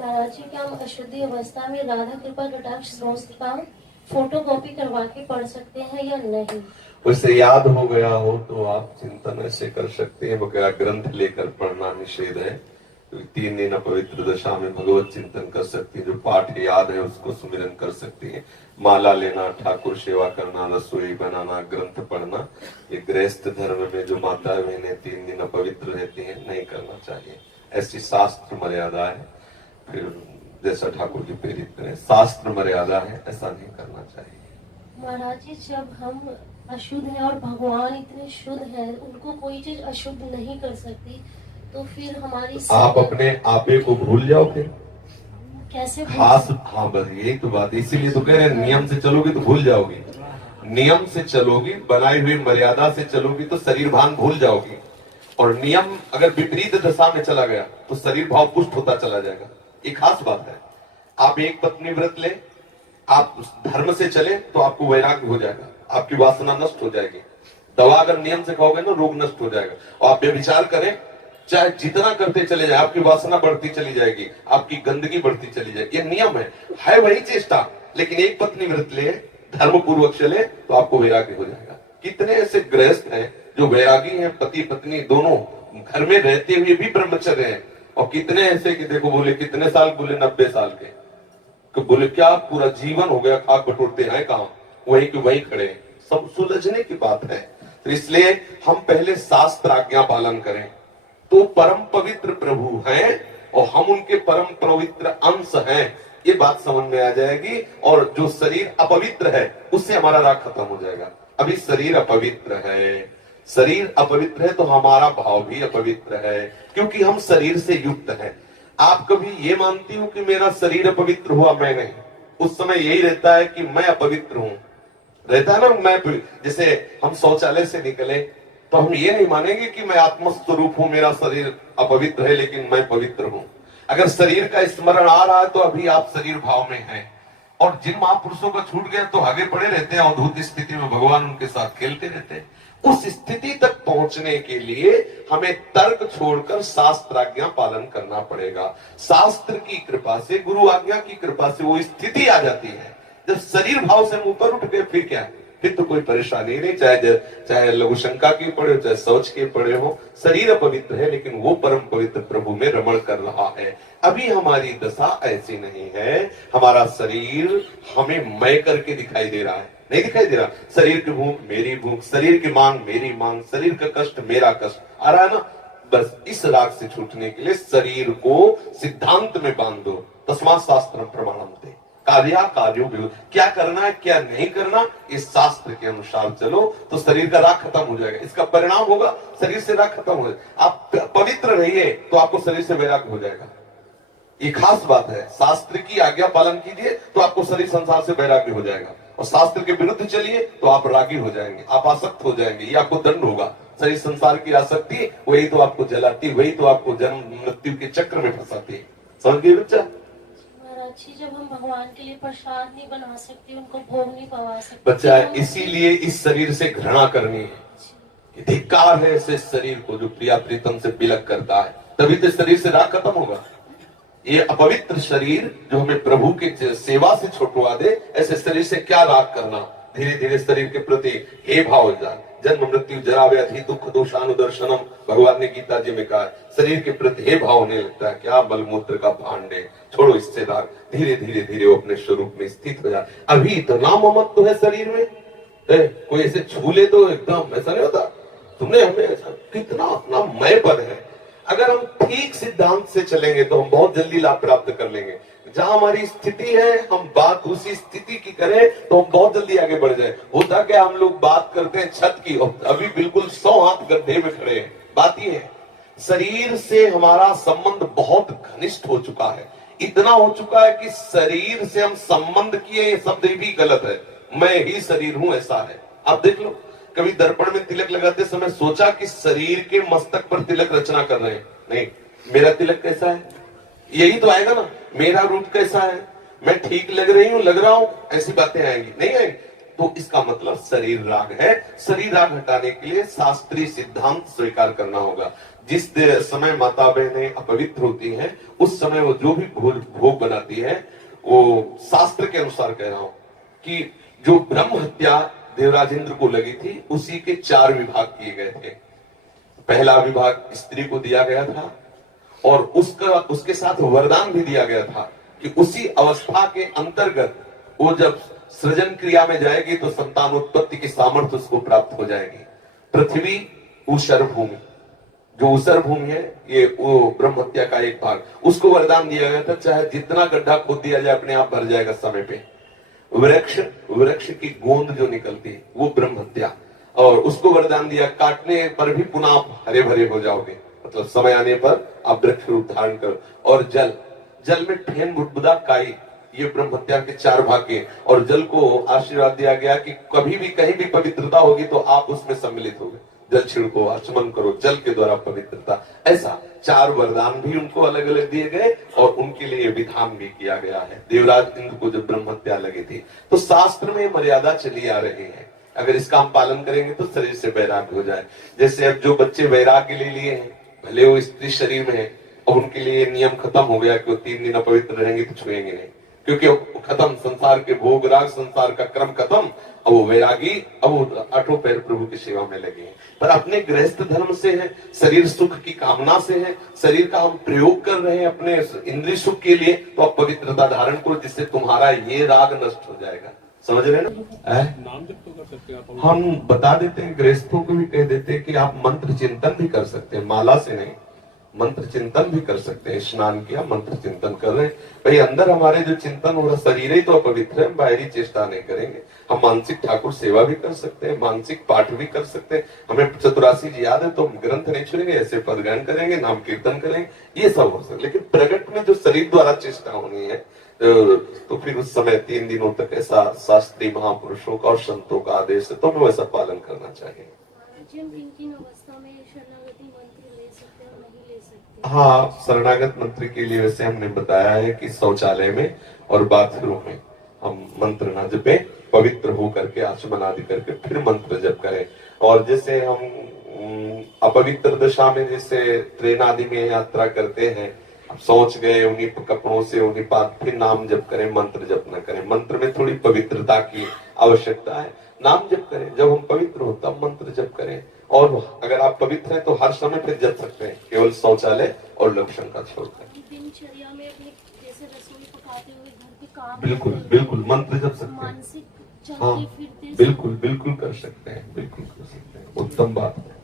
महाराज जी, क्या हम अशुद्धि अवस्था में राधा कृपा कटाक्ष स्तोत्र का फोटो कॉपी करवा के पढ़ सकते हैं या नहीं? उसे याद हो गया हो तो आप चिंतन ऐसे कर सकते हैं, वगैरह ग्रंथ लेकर पढ़ना निषेध है। तो 3 दिन अपवित्र दशा में भगवत चिंतन कर सकते हैं, जो पाठ याद है उसको सुमिरन कर सकते हैं। माला लेना, ठाकुर सेवा करना, रसोई बनाना, ग्रंथ पढ़ना, ये गृहस्थ धर्म में जो माता बहनें 3 दिन अपवित्र रहती हैं नहीं करना चाहिए। ऐसी शास्त्र मर्यादा है। फिर जैसा ठाकुर जी प्रेरित करें, शास्त्र मर्यादा है, ऐसा नहीं करना चाहिए। महाराज जी, जब हम अशुद्ध हैं और भगवान इतने शुद्ध हैं, उनको कोई चीज अशुद्ध नहीं कर सकती, तो फिर हमारी आप अपने आपे को भूल जाओ फिर कैसे? खास, हाँ बस यही तो बात, इसीलिए तो कह रहे हैं नियम से चलोगी तो भूल जाओगी। नियम से चलोगी, बनाई हुई मर्यादा से चलोगी तो शरीर भान भूल जाओगी। और नियम अगर विपरीत दशा में चला गया तो शरीर भाव पुष्ट होता चला जाएगा। एक खास बात है, आप एक पत्नी व्रत ले, आप धर्म से चले तो आपको वैराग्य हो जाएगा, आपकी वासना नष्ट हो जाएगी। दवा अगर नियम से खाओगे ना, रोग नष्ट हो जाएगा। और आप व्यभिचार करें, चाहे जितना करते चले जाए, आपकी वासना बढ़ती चली जाएगी, आपकी गंदगी बढ़ती चली जाएगी। ये नियम है वही चेष्टा। लेकिन एक पत्नी व्रत ले, धर्म पूर्वक चले तो आपको वैराग्य हो जाएगा। कितने ऐसे गृहस्थ हैं जो वैरागी हैं, पति पत्नी दोनों घर में रहते हुए भी ब्रह्मचर्य हैं। और कितने ऐसे कि देखो, बोले कितने साल, बोले 90 साल के, तो बोले क्या पूरा जीवन हो गया, खाक बटोरते हैं कहां, वही के वही खड़े। सब सुलझने की बात है। तो इसलिए हम पहले शास्त्र आज्ञा पालन करें, तो परम पवित्र प्रभु हैं और हम उनके परम पवित्र अंश हैं, ये बात समझ में आ जाएगी। और जो शरीर अपवित्र है उससे हमारा राग खत्म हो जाएगा। अभी शरीर अपवित्र है, शरीर अपवित्र है तो हमारा भाव भी अपवित्र है, क्योंकि हम शरीर से युक्त हैं। आप कभी ये मानती हो कि मेरा शरीर अपवित्र हुआ? मैं नहीं। उस समय यही रहता है कि मैं अपवित्र हूं, रहता है ना। मैं जैसे हम शौचालय से निकले तो हम ये नहीं मानेंगे कि मैं आत्मस्वरूप हूं, मेरा शरीर अपवित्र है लेकिन मैं पवित्र हूं। अगर शरीर का स्मरण आ रहा है तो अभी आप शरीर भाव में हैं। और जिन महापुरुषों का छूट गया तो आगे पड़े रहते हैं, अवधूत स्थिति में भगवान उनके साथ खेलते रहते हैं। उस स्थिति तक पहुंचने के लिए हमें तर्क छोड़कर शास्त्र आज्ञा पालन करना पड़ेगा। शास्त्र की कृपा से, गुरु आज्ञा की कृपा से वो स्थिति आ जाती है। जब शरीर भाव से ऊपर उठ गए फिर क्या, फिर तो कोई परेशानी नहीं। चाहे लघु शंका की पड़े हो, चाहे शौच के पड़े हो, शरीर अपवित्र है लेकिन वो परम पवित्र प्रभु में रमण कर रहा है। अभी हमारी दशा ऐसी नहीं है। हमारा शरीर हमें मय करके दिखाई दे रहा है, नहीं दिखाई दे रहा। शरीर की भूख मेरी भूख, शरीर की मांग मेरी मांग, शरीर का कष्ट मेरा कष्ट आ रहा है ना। बस इस राग से छूटने के लिए शरीर को सिद्धांत में बांध दो। तस्मात् शास्त्रम प्रमाणम, कार्या कार्यो, क्या करना है क्या नहीं करना, इस शास्त्र के अनुसार चलो तो शरीर का राग खत्म हो जाएगा। इसका परिणाम होगा शरीर से राग खत्म हो जाएगा। आप पवित्र रहिए तो आपको शरीर से वैराग्य हो जाएगा। ये खास बात है। शास्त्र की आज्ञा पालन कीजिए तो आपको शरीर संसार से वैराग्य हो जाएगा। और शास्त्र के विरुद्ध चलिए तो आप रागी हो जाएंगे, आप आसक्त हो जाएंगे, ये आपको दंड होगा। शरीर संसार की आसक्ति वही तो आपको जलाती, वही तो आपको जन्म मृत्यु के चक्र में फंसाती। समझ गए बच्चा? जब हम भगवान के लिए प्रसाद नहीं बना सकते, उनको भोग नहीं पवा सकते बच्चा, इसीलिए इस शरीर से घृणा करनी है। धिक्कार है ऐसे शरीर को जो प्रिया प्रीतम से बिलक करता है, तभी तो शरीर से राग खत्म होगा। ये अपवित्र शरीर जो हमें प्रभु के सेवा से छुटवा दे, ऐसे शरीर से क्या राग करना। धीरे धीरे शरीर के प्रति हे भाव हो जाए। जन्म मृत्यु जरा व्याधि दुख दोषानुदर्शनम, भगवान ने गीता जी में कहा, शरीर के प्रति हे भाव होने लगता है। क्या मलमूत्र का भांडे, छोड़ो इससे राग। धीरे धीरे धीरे वो अपने स्वरूप में स्थित हो जाए। अभी इतना ममत्व है शरीर में, कोई ऐसे छू ले तो एकदम ऐसा नहीं होता। तुमने हमें ऐसा कितना अपना मय पद है। अगर हम ठीक सिद्धांत से चलेंगे तो हम बहुत जल्दी लाभ प्राप्त कर लेंगे। जहां हमारी स्थिति है हम बात उसी स्थिति की करें तो हम बहुत जल्दी आगे बढ़ जाए। होता क्या, हम लोग बात करते हैं छत की और अभी बिल्कुल 100 हाथ गड्ढे में खड़े हैं। बात ये है, शरीर से हमारा संबंध बहुत घनिष्ठ हो चुका है। इतना हो चुका है कि शरीर से हम संबंध किए, ये शब्द भी गलत है। मैं ही शरीर हूं ऐसा है। आप देख लो, कभी दर्पण में तिलक लगाते समय सोचा कि शरीर के मस्तक पर तिलक रचना कर रहे हैं? नहीं। मेरा तिलक कैसा है, यही तो आएगा ना। मेरा रूप कैसा है, मैं ठीक लग रही हूं, लग रहा हूं, ऐसी बातें आएंगी नहीं आएंगी। तो इसका मतलब शरीर राग है। शरीर राग हटाने के लिए शास्त्रीय सिद्धांत स्वीकार करना होगा। जिस समय माता बहनें अपवित्र होती हैं, उस समय वो जो भी भोग बनाती है, वो शास्त्र के अनुसार कह रहा हूं कि जो ब्रह्म हत्या देवराज इंद्र को लगी थी, उसी के 4 विभाग किए गए थे। पहला विभाग स्त्री को दिया गया था और उसके साथ वरदान भी दिया गया था कि उसी अवस्था के अंतर्गत वो जब सृजन क्रिया में जाएगी तो संतान उत्पत्ति की सामर्थ्य उसको प्राप्त हो जाएगी। पृथ्वी ऊषर भूमि, जो ऊषर भूमि है, ये वो ब्रह्म हत्या का एक भाग, उसको वरदान दिया गया था, चाहे जितना गड्ढा खोद दिया जाए अपने आप भर जाएगा समय पे। वृक्ष की गोंद जो निकलती है वो ब्रह्म हत्या, और उसको वरदान दिया काटने पर भी पुनः आप हरे भरे हो जाओगे, मतलब समय आने पर आप वृक्ष रूप धारण करो। और जल में फेन बुदबुदा काई, ये ब्रह्म हत्या के 4 भाग के। और जल को आशीर्वाद दिया गया कि कभी भी कहीं भी पवित्रता होगी तो आप उसमें सम्मिलित होगे, जल छिड़को, आचमन करो, जल के द्वारा पवित्रता। ऐसा 4 वरदान भी उनको अलग अलग दिए गए और उनके लिए विधान भी किया गया है। देवराज इंद्र को जब ब्रह्म हत्या लगी थी तो शास्त्र में मर्यादा चली आ रही है, अगर इसका हम पालन करेंगे तो शरीर से वैराग्य हो जाए। जैसे अब जो बच्चे वैराग्य ले लिए हैं, भले वो स्त्री शरीर में है, और उनके लिए नियम खत्म हो गया कि वो 3 दिन अपवित्र रहेंगे तो छुएंगे नहीं, क्योंकि वो खत्म, संसार के भोग राग, संसार का क्रम खत्म। अब वो वैरागी, अब वो 8 पैर प्रभु की सेवा में लगे हैं। पर अपने गृहस्थ धर्म से है, शरीर सुख की कामना से है, शरीर का हम प्रयोग कर रहे हैं अपने इंद्रिय सुख के लिए, तो आप पवित्रता धारण करो, जिससे तुम्हारा ये राग नष्ट हो जाएगा। समझ रहे ना? नाम जप तो कर सकते हैं आप। हम बता देते हैं, गृहस्थों को भी कह देते हैं कि आप मंत्र चिंतन भी कर सकते हैं, माला से नहीं, मंत्र चिंतन भी कर सकते हैं। स्नान किया, मंत्र चिंतन कर रहे हैं, भाई अंदर हमारे जो चिंतन हो रहा, शरीर ही तो अपवित्र है, बाहरी चेष्टा नहीं करेंगे। हम मानसिक ठाकुर सेवा भी कर सकते हैं, मानसिक पाठ भी कर सकते हैं। हमें चतुरासी जी याद है तो हम ग्रंथ नहीं छुएंगे, ऐसे पदगान करेंगे, नाम कीर्तन करेंगे, ये सब हो सकता। लेकिन प्रगट में जो शरीर द्वारा चेष्टा होनी है, तो फिर उस समय 3 दिनों तक ऐसा शास्त्रीय महापुरुषों का और संतों का आदेश है, तो हमें वैसा पालन करना चाहिए। हाँ, शरणागत मंत्र के लिए वैसे हमने बताया है कि शौचालय में और बाथरूम में हम मंत्र ना जपे, पवित्र हो करके आचमन आदि करके फिर मंत्र जप करें। और जैसे हम अपवित्र दशा में जैसे ट्रेन आदि में यात्रा करते हैं, सोच गए उन्हीं कपड़ों से, उन्हीं पास फिर नाम जप करें, मंत्र जप न करें। मंत्र में थोड़ी पवित्रता की आवश्यकता है, नाम जप करें, जब हम पवित्र हो तब मंत्र जप करें। और अगर आप पवित्र हैं तो हर समय फिर जप सकते हैं, केवल शौचालय और लक्षण का छोड़कर। दिनचर्या में अपने जैसे रसोई पकाते हुए घर के काम, बिल्कुल मंत्र जप सकते हैं। मानसिक हाँ, चलते फिरते बिल्कुल कर सकते हैं, बिल्कुल कर सकते हैं, उत्तम बात है।